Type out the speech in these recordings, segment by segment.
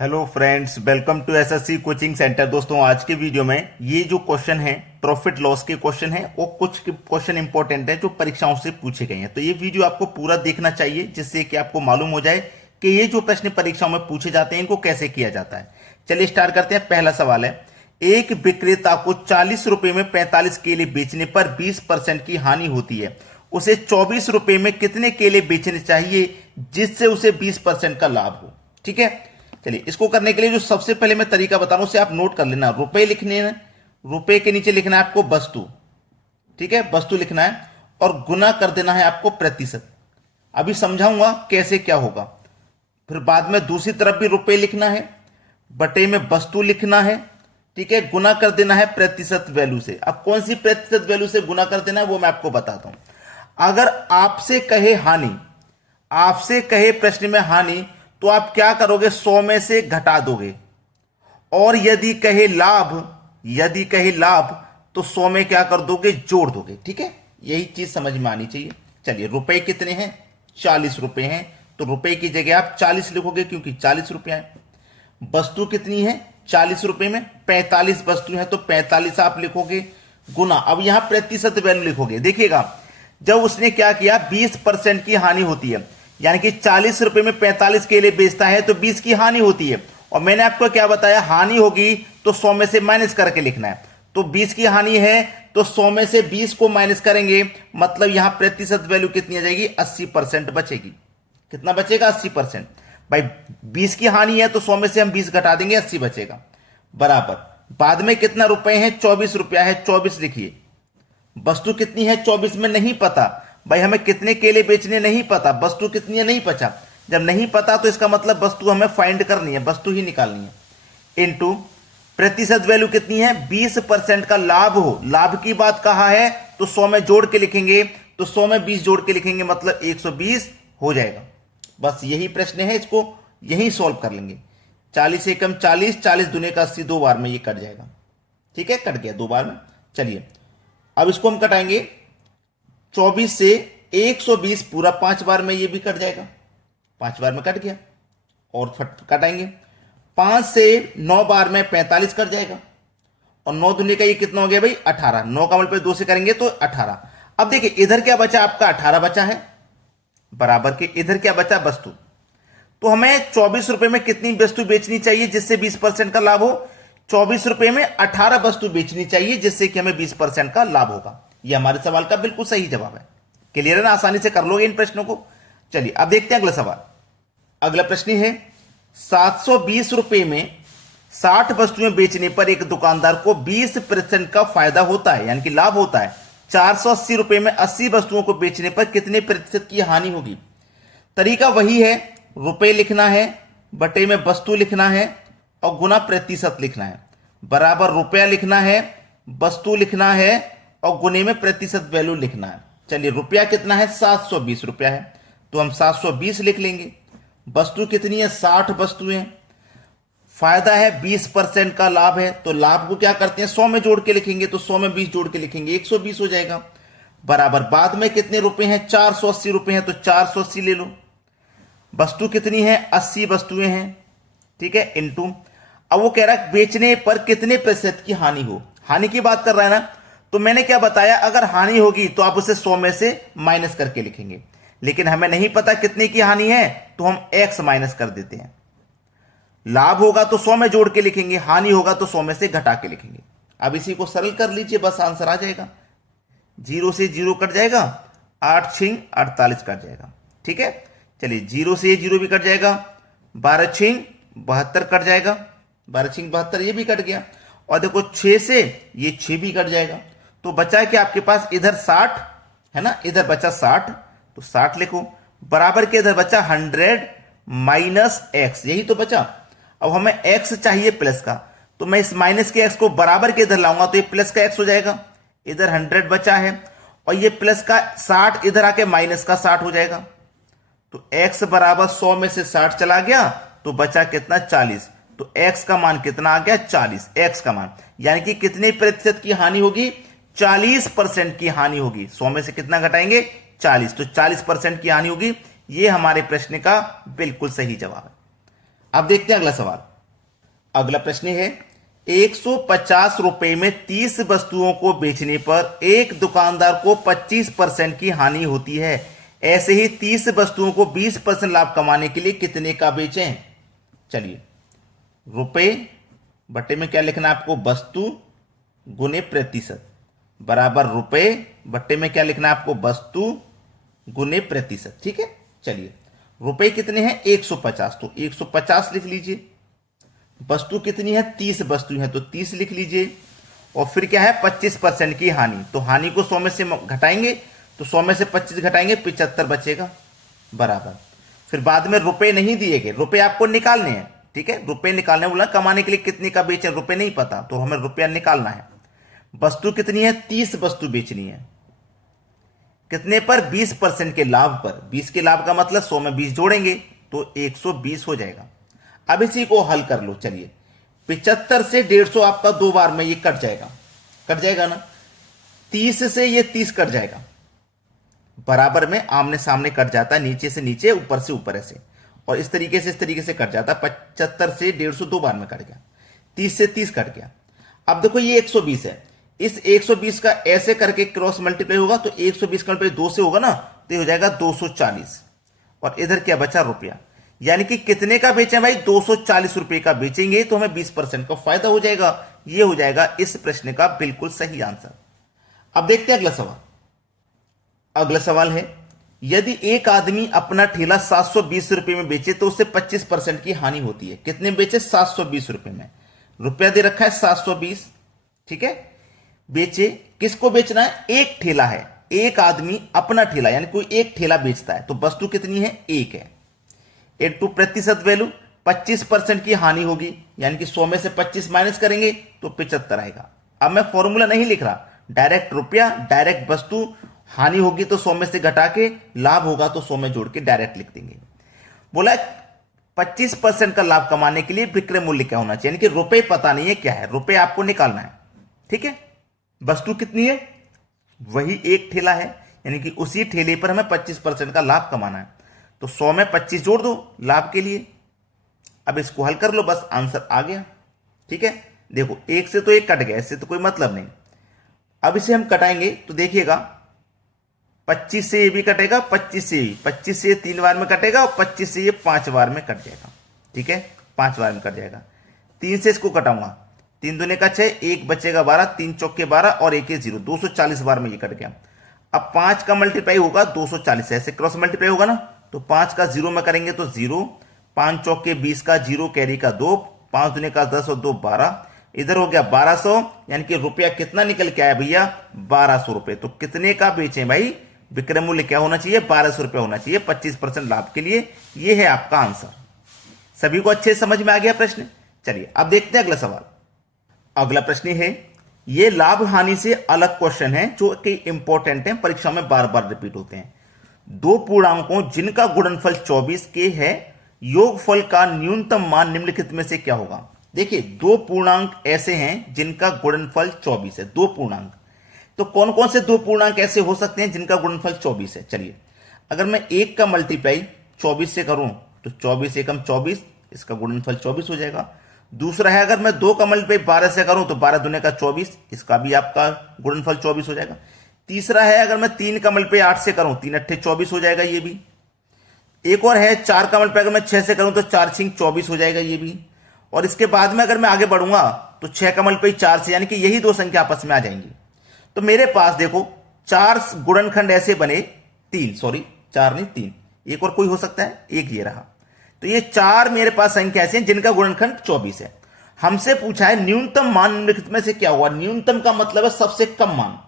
Hello friends, welcome to SSC coaching centre. दोस्तों, आज के वीडियो में ये जो क्वेश्चन है प्रॉफिट लॉस के क्वेश्चन है, वो कुछ क्वेश्चन इंपॉर्टेंट है जो परीक्षाओं से पूछे गए हैं। तो ये वीडियो आपको पूरा देखना चाहिए, जिससे कि आपको मालूम हो जाए कि ये जो प्रश्न परीक्षाओं में पूछे जाते हैं इनको कैसे किया जाता है। चलिए स्टार्ट करते हैं। पहला सवाल है, एक विक्रेता को 40 रुपए में 45 केले बेचने पर 20% की हानि होती है। उसे 24 रुपए में कितने केले बेचने चाहिए जिससे उसे 20% का लाभ हो। ठीक है, चलिए इसको करने के लिए जो सबसे पहले मैं तरीका बता रहा हूं उसे आप नोट कर लेना। रुपए लिखने हैं, रुपए के नीचे लिखना है आपको वस्तु। ठीक है, वस्तु लिखना है और गुना कर देना है आपको प्रतिशत। अभी समझाऊंगा कैसे क्या होगा। फिर बाद में दूसरी तरफ भी रुपए लिखना है, बटे में वस्तु लिखना है। ठीक है, गुना कर देना है प्रतिशत वैल्यू से। अब कौन सी प्रतिशत वैल्यू से गुना कर देना है वो मैं आपको बताता हूं। अगर आपसे कहे हानि, आपसे कहे प्रश्न में हानि, तो आप क्या करोगे, 100 में से घटा दोगे। और यदि कहे लाभ, यदि कहे लाभ, तो 100 में क्या कर दोगे, जोड़ दोगे। ठीक है, यही चीज समझ में आनी चाहिए। चलिए, रुपए कितने हैं, 40 रुपए हैं, तो रुपए की जगह आप 40 लिखोगे क्योंकि 40 रुपए है। वस्तु कितनी है, 40 रुपए में 45 वस्तु है, तो 45 आप लिखोगे गुना। अब यहां प्रतिशत वैल्यू लिखोगे। देखिएगा, जब उसने क्या किया, 20% की हानि होती है, यानी कि 40 रुपए में 45 केले बेचता है तो 20 की हानि होती है। और मैंने आपको क्या बताया, हानि होगी तो 100 में से माइनस करके लिखना है। तो 20 की हानि है तो 100 में से 20 को माइनस करेंगे, मतलब यहां प्रतिशत वैल्यू कितनी आ जाएगी, 80% बचेगी। कितना बचेगा, 80%। भाई 20 की हानि है तो 100 में से हम 20 घटा देंगे, 80 बचेगा। बराबर बाद में कितना रुपए है, 24 रुपया है, 24 लिखिए। वस्तु कितनी है, 24 में नहीं पता। भाई हमें कितने केले बेचने नहीं पता, वस्तु कितनी है नहीं पता। जब नहीं पता तो इसका मतलब वस्तु हमें फाइंड करनी है, वस्तु ही निकालनी है। इनटू प्रतिशत वैल्यू कितनी है, 20% का लाभ हो। लाभ की बात कहा है तो 100 में जोड़ के लिखेंगे, तो 100 में 20 जोड़ के लिखेंगे, मतलब 120 हो जाएगा। बस यही प्रश्न है, इसको यही सॉल्व कर लेंगे। 40 एकम 40, 40 दूने का 80, 2 बार में ये कट जाएगा। ठीक है, कट गया 2 बार में। चलिए अब इसको हम कटाएंगे, 24 से 120 पूरा 5 बार में ये भी कट जाएगा, 5 बार में कट गया। और फट कटाएंगे, 5 से 9 बार में 45 कट जाएगा। और 9 दूनी का ये कितना हो गया भाई, 18। 9 का मल्टीप्लाई 2 से करेंगे तो 18। अब देखिए इधर क्या बचा, आपका 18 बचा है, बराबर के इधर क्या बचा, वस्तु। तो हमें 24 रुपए में कितनी वस्तु बेचनी चाहिए जिससे 20% का लाभ हो। 24 रुपए में 18 वस्तु बेचनी चाहिए जिससे कि हमें 20% का लाभ होगा। यह हमारे सवाल का बिल्कुल सही जवाब है। क्लियर है ना, आसानी से कर लोगे इन प्रश्नों को। चलिए अब देखते हैं अगला सवाल। अगला प्रश्न है, 720 रुपए में 60 वस्तुएं बेचने पर एक दुकानदार को 20% का फायदा होता है, यानी कि लाभ होता है। 480 रुपए में 80 वस्तुओं को बेचने पर कितने प्रतिशत की हानि होगी। तरीका वही है, रुपए लिखना है, बटे में वस्तु लिखना है और गुना प्रतिशत लिखना है। बराबर रुपया लिखना है, वस्तु लिखना है और गुने में प्रतिशत वैल्यू लिखना है। चलिए रुपया कितना है, 720 रुपया है, तो हम 720 लिख लेंगे। वस्तु कितनी है, 60 वस्तुएं। फायदा है 20% का लाभ है, तो लाभ को क्या करते हैं, 100 में जोड़ के लिखेंगे, तो 100 में 20 जोड़ के लिखेंगे, 120 हो जाएगा। बराबर बाद में कितने रुपए हैं, 480 रुपए हैं, तो 480 ले लो। वस्तु कितनी है, 80 वस्तुएं हैं। ठीक है, इनटू अब वो कह रहा है बेचने पर कितने प्रतिशत की हानि हो। हानि की बात कर रहा है ना, तो मैंने क्या बताया, अगर हानि होगी तो आप उसे 100 में से माइनस करके लिखेंगे। लेकिन हमें नहीं पता कितने की हानि है, तो हम x माइनस कर देते हैं। लाभ होगा तो 100 में जोड़ के लिखेंगे, हानि होगा तो 100 में से घटा के लिखेंगे। अब इसी को सरल कर लीजिए, बस आंसर आ जाएगा। 0 से 0 कट जाएगा, 8 6 48 कट जाएगा। ठीक है, चलिए 0 से 0 भी कट जाएगा, 12 6 72 कट जाएगा, 12 6 72 ये भी कट गया। और देखो 6 से ये 6 भी कट जाएगा, तो बचा है कि आपके पास इधर 60 है ना, इधर बचा 60, तो 60 लिखो। बराबर के इधर बचा 100 माइनस x, यही तो बचा। अब हमें x चाहिए प्लस का, तो मैं इस माइनस के x को बराबर के इधर लाऊंगा तो ये प्लस का x हो जाएगा। इधर 100 बचा है और ये प्लस का 60 इधर आके माइनस का 60 हो जाएगा। तो x बराबर 100 में से 60 चला गया, तो बचा कितना, 40। तो x का मान कितना आ गया, 40। x का मान यानी कि कितने प्रतिशत की हानि होगी, 40% की हानि होगी। 100 में से कितना घटाएंगे, 40, तो 40% की हानि होगी। ये हमारे प्रश्न का बिल्कुल सही जवाब है। अब देखते हैं अगला सवाल। अगला प्रश्न है 150 रुपए में 30 वस्तुओं को बेचने पर एक दुकानदार को 25% की हानि होती है। ऐसे ही 30 वस्तुओं को 20% लाभ कमाने के लिए कितने का बेचें? चलिए, रुपए बटे में क्या लिखना है आपको? वस्तु गुने प्रतिशत बराबर रुपए बटे में क्या लिखना है आपको? वस्तु गुने प्रतिशत। ठीक है, चलिए रुपए कितने हैं? 150, तो 150 लिख लीजिए। वस्तु कितनी है? 30 वस्तु है, तो 30 लिख लीजिए। और फिर क्या है? 25% की हानि, तो हानि को 100 में से घटाएंगे, तो 100 में से 25 घटाएंगे, 75 बचेगा बराबर। फिर बाद में रुपए नहीं दिए गए, रुपए आपको निकालने हैं। ठीक है, रुपए निकालने बोला, कमाने के लिए कितने का बेचें, रुपए नहीं पता, तो हमें रुपया निकालना है। वस्तु कितनी है? 30 वस्तु बेचनी है। कितने पर? 20% के लाभ पर। 20 के लाभ का मतलब 100 में 20 जोड़ेंगे तो 120 हो जाएगा। अब इसी को हल कर लो। चलिए, 75 से 150 आपका 2 बार में ये कट जाएगा ना। 30 से ये 30 कट जाएगा, बराबर में आमने सामने कट जाता है, नीचे से नीचे ऊपर से ऊपर ऐसे, और इस तरीके से कट जाता है। 75 से 150 2 बार में कट गया, 30 से 30 कट गया। अब देखो ये 120 है, इस 120 का ऐसे करके क्रॉस मल्टीप्लाई होगा, तो 120 का मल्टीप्लाई 2 से होगा ना, तो ये हो जाएगा 240। और इधर क्या बचा? रुपया। यानी कि कितने का बेचें भाई? 240 रुपए का बेचेंगे तो हमें 20% का फायदा हो जाएगा। ये हो जाएगा इस प्रश्न का बिल्कुल सही आंसर। अब देखते हैं अगला सवाल। अगला सवाल है, यदि एक आदमी अपना ठेला 720 रुपए में बेचे तो उससे 25% की हानि होती है। कितने बेचे? 720 रुपए में। रुपया दे रखा है 720। ठीक है, बेचे, किसको बेचना है? एक ठेला है, एक आदमी अपना ठेला, यानी कोई एक ठेला बेचता है, तो वस्तु कितनी है? एक है। इनटू प्रतिशत वैल्यू, 25% की हानि होगी, यानी कि 100 में से 25 माइनस करेंगे तो 75 आएगा। अब मैं फॉर्मूला नहीं लिख रहा, डायरेक्ट रुपया, डायरेक्ट वस्तु, हानि होगी तो 100 में से घटा के, लाभ होगा तो 100 में जोड़ के डायरेक्ट लिख देंगे। बोला 25% का लाभ कमाने के लिए विक्रय मूल्य क्या होना चाहिए, यानी कि रुपए पता नहीं है क्या है, रुपए आपको निकालना है। ठीक है, वस्तु कितनी है? वही एक ठेला है, यानी कि उसी ठेले पर हमें 25% का लाभ कमाना है, तो 100 में 25 जोड़ दो लाभ के लिए। अब इसको हल कर लो, बस आंसर आ गया। ठीक है, देखो एक से तो एक कट गया, इससे तो कोई मतलब नहीं। अब इसे हम कटाएंगे तो देखिएगा, 25 से ये भी कटेगा, 25 से ये, 25 से ये 3 बार में कटेगा, और 25 से ये 5 बार में कट जाएगा। ठीक है, 5 बार में कट जाएगा। 3 से इसको कटाऊंगा, 3 दूने का 6, 1 बचेगा 12, 3 चौके 12 और 1 0, 240 बार में ये कट गया। अब 5 का मल्टीप्लाई होगा 240 से, ऐसे क्रॉस मल्टीप्लाई होगा ना, तो 5 का 0 में करेंगे तो 0, 5 चौके 20 का 0, कैरी का 2, 5 दूने का 10 और 2 12, इधर हो गया 1200, यानी कि रुपया कितना निकल के आया भैया? 1200 रुपए। तो कितने का बेचें भाई? विक्रय मूल्य क्या होना चाहिए? 1200 रुपए होना चाहिए 25% लाभ के लिए। यह है आपका आंसर। सभी को अच्छे समझ में आ गया प्रश्न? चलिए अब देखते हैं अगला सवाल। अगला प्रश्न है, ये लाभ हानि से अलग क्वेश्चन है जो कि इंपॉर्टेंट है, परीक्षा में बार बार रिपीट होते हैं। दो पूर्णांकों जिनका गुणनफल 24 के है, योगफल का न्यूनतम मान निम्नलिखित में से क्या होगा? देखिए, दो पूर्णांक ऐसे हैं जिनका गुणनफल 24 है। दो पूर्णांक, तो कौन कौन से दो पूर्णांक ऐसे हो सकते हैं जिनका गुणनफल 24 है? चलिए, अगर मैं एक का मल्टीप्लाई 24 से करूं तो 24 एकम 24, इसका गुणनफल 24 हो जाएगा। दूसरा है, अगर मैं 2 का मल्टीप्लाई 12 से करूं तो 12 दूने का 24, इसका भी आपका गुणनफल 24 हो जाएगा। तीसरा है, अगर मैं 3 का मल्टीप्लाई 8 से करूं, 3 अट्ठे 24 हो जाएगा, ये भी। एक और है, 4 का मल्टीप्लाई अगर मैं 6 से करूं तो 4 छिंग 24 हो जाएगा, ये भी। और इसके बाद में अगर मैं आगे बढ़ूंगा तो 6 का मल्टीप्लाई 4 से, यानी कि यही दो संख्या आपस में आ जाएंगी। तो मेरे पास देखो 4 गुणनखंड ऐसे बने, 3 सॉरी 4 नहीं 3, एक और कोई हो सकता है, एक ये रहा। तो ये 4 मेरे पास संख्या ऐसे हैं जिनका गुणनखंड 24 है। हमसे पूछा है न्यूनतम मान निम्नलिखित में से क्या हुआ? न्यूनतम का मतलब है सबसे कम मान।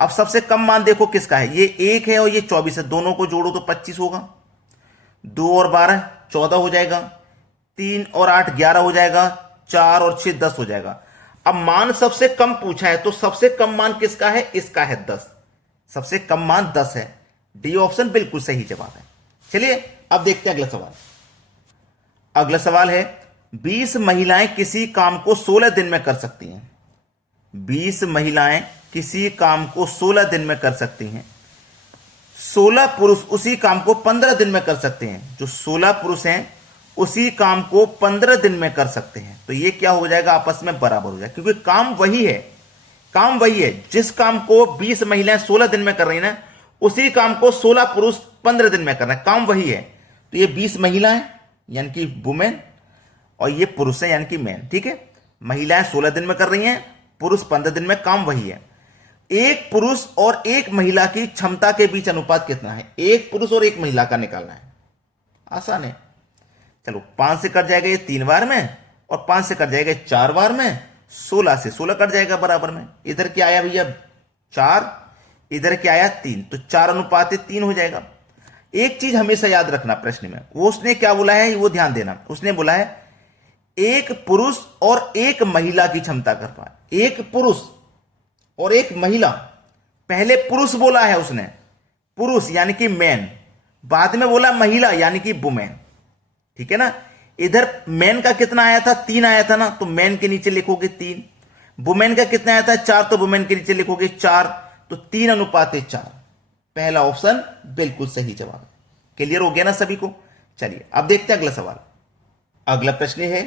अब सबसे कम मान देखो किसका है, ये 1 है और ये 24 है, दोनों को जोड़ो तो 25 होगा। 2 और 12 14 हो जाएगा, 3 और 8 11 हो जाएगा, 4 और 6 10 हो जाएगा। अब मान सबसे कम पूछा है तो सबसे कम मान किसका है? इसका है 10। सबसे कम मान 10 है। डी ऑप्शन बिल्कुल सही जवाब है। चलिए अब देखते हैं अगला सवाल। अगला सवाल है, 20 महिलाएं किसी काम को 16 दिन में कर सकती हैं। 20 महिलाएं किसी काम को 16 दिन में कर सकती हैं। 16 पुरुष उसी काम को 15 दिन में कर सकते हैं। जो 16 पुरुष हैं उसी काम को 15 दिन में कर सकते हैं। तो ये क्या हो जाएगा, आपस में बराबर हो जाएगा, क्योंकि काम वही है, काम वही है। जिस काम को 20 महिलाएं 16 दिन में कर रही ना, उसी काम को 16 पुरुष 15 दिन में कर रहे हैं, काम वही है। तो ये 20 महिलाएं यानी कि वुमेन, और ये पुरुष है यानी कि मैन। ठीक है, महिलाएं 16 दिन में कर रही हैं, पुरुष 15 दिन में, काम वही है। एक पुरुष और एक महिला की क्षमता के बीच अनुपात कितना है, एक पुरुष और एक महिला का निकालना है। आसान है, चलो 5 से कट जाएगा ये 3 बार में, और 5 से कट जाएगा 4 बार में, 16 से 16 कट जाएगा बराबर में। इधर क्या आया भैया 4, इधर क्या आया 3, तो 4 अनुपात 3 हो जाएगा। एक चीज हमेशा याद रखना प्रश्न में, वो उसने क्या बोला है वो ध्यान देना। उसने बोला है एक पुरुष और एक महिला की क्षमता कर पाए, एक पुरुष और एक महिला। पहले पुरुष बोला है उसने, पुरुष यानी कि मैन, बाद में बोला महिला यानी कि वुमेन। ठीक है ना, इधर मैन का कितना आया था 3 आया था ना, तो मैन के नीचे लिखोगे 3। वुमेन का कितना आया था 4, तो वुमेन के नीचे लिखोगे 4, तो 3 अनुपात 4। पहला ऑप्शन बिल्कुल सही जवाब। क्लियर हो गया ना सभी को। चलिए अब देखते हैं अगला सवाल। अगला प्रश्न है,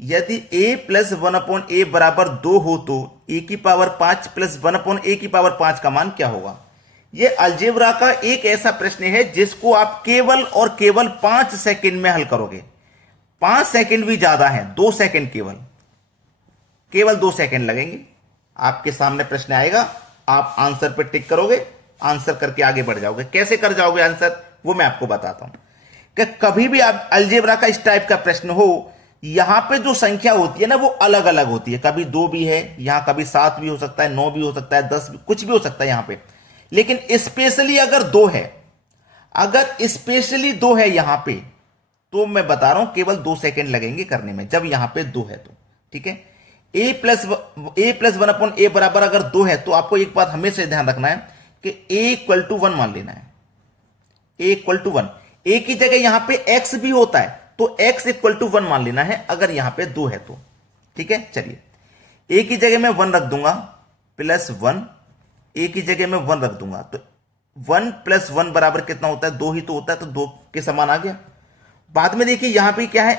यदि a प्लस 1/a बराबर 2 हो तो a की पावर 5 प्लस 1/a की पावर 5 का मान क्या होगा। यह अलजेब्रा का एक ऐसा प्रश्न है जिसको आप केवल और केवल 5 सेकंड में हल करोगे। 5 सेकंड भी ज्यादा है, 2 सेकंड, केवल 2 सेकंड लगेंगे। आपके सामने प्रश्न आएगा, आप आंसर पर टिक करोगे, आंसर करके आगे बढ़ जाओगे। कैसे कर जाओगे आंसर वो मैं आपको बताता हूं। कि कभी भी आप अलजेब्रा का इस टाइप का प्रश्न हो, यहां पे जो संख्या होती है ना वो अलग अलग होती है। कभी 2 भी है यहां, कभी 7 भी हो सकता है, 9 भी हो सकता है, 10 भी, कुछ भी हो सकता है यहां पे। लेकिन स्पेशली अगर 2 है, अगर स्पेशली 2 है यहां पे, तो मैं बता रहा हूं केवल 2 सेकंड लगेंगे करने में, जब यहां पे 2 है तो। ठीक है, a प्लस 1/a बराबर अगर 2 है तो आपको एक बात हमेशा ध्यान रखना है कि a = 1 मान लेना है। a = 1, a की जगह यहां पे x भी होता है तो x = 1 मान लेना है अगर यहां पे 2 है तो। ठीक है, चलिए a की जगह मैं 1 रख दूंगा, +1, a की जगह मैं 1 रख दूंगा, तो 1 + 1 बराबर कितना होता है 2 ही तो होता है, तो 2 के समान आ गया। बाद में देखिए यहां पे क्या है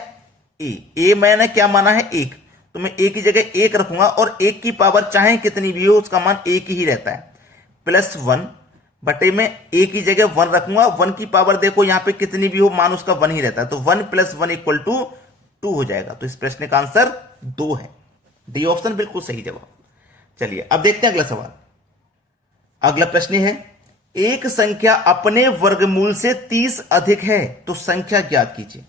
a मैंने क्या माना है 1, तो मैं a की जगह 1 रखूंगा, और 1 की पावर चाहे कितनी भी हो उसका मान 1 ही रहता है। +1 बटे में a की जगह 1 रखूंगा, 1 की पावर देखो यहां पे कितनी भी हो मान उसका 1 ही रहता है, तो 1 + 1 = 2 हो जाएगा। तो इस प्रश्न का आंसर 2 है, डी ऑप्शन बिल्कुल सही जवाब। चलिए अब देखते हैं अगला सवाल। अगला प्रश्न है, एक संख्या अपने वर्गमूल से 30 अधिक है तो संख्या ज्ञात कीजिए।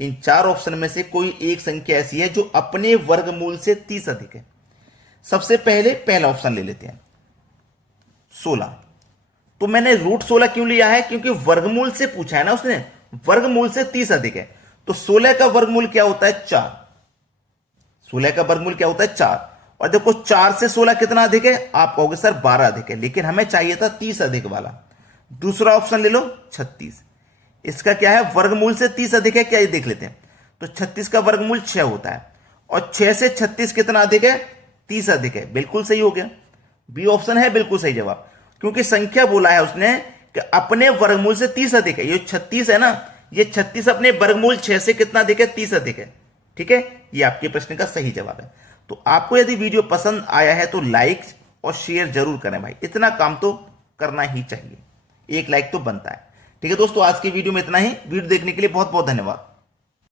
इन 4 ऑप्शन में से कोई एक संख्या ऐसी है जो अपने वर्गमूल से 30 अधिक है। सबसे पहले पहला ऑप्शन ले लेते हैं 16। तो मैंने √16 क्यों लिया है, क्योंकि वर्गमूल से पूछा है ना उसने, वर्गमूल से 30 अधिक है। तो 16 का वर्गमूल क्या होता है 4, 16 का वर्गमूल क्या होता है 4, और देखो 4 से 16 कितना अधिक है, आप कहोगे सर 12 अधिक है, लेकिन हमें चाहिए था 30 अधिक वाला। दूसरा ऑप्शन ले लो 36, इसका क्या है वर्गमूल से 30 अधिक है क्या, ये देख लेते हैं। तो 36 का वर्गमूल 6 होता है, और 6 से 36 कितना अधिक है 30 अधिक है, बिल्कुल सही हो गया। बी ऑप्शन है बिल्कुल सही जवाब, क्योंकि संख्या बोला है उसने कि अपने वर्गमूल से 30 अधिक है। ये 36 है ना, ये 36 अपने वर्गमूल 6 से कितना अधिक है 30 अधिक है। ठीक है, ये आपके प्रश्न का सही जवाब है। तो आपको यदि वीडियो पसंद आया है तो लाइक और शेयर जरूर करें भाई, इतना काम तो करना ही चाहिए, एक लाइक तो बनता है। ठीक है दोस्तों, आज की वीडियो में इतना ही। वीडियो देखने के लिए बहुत बहुत धन्यवाद।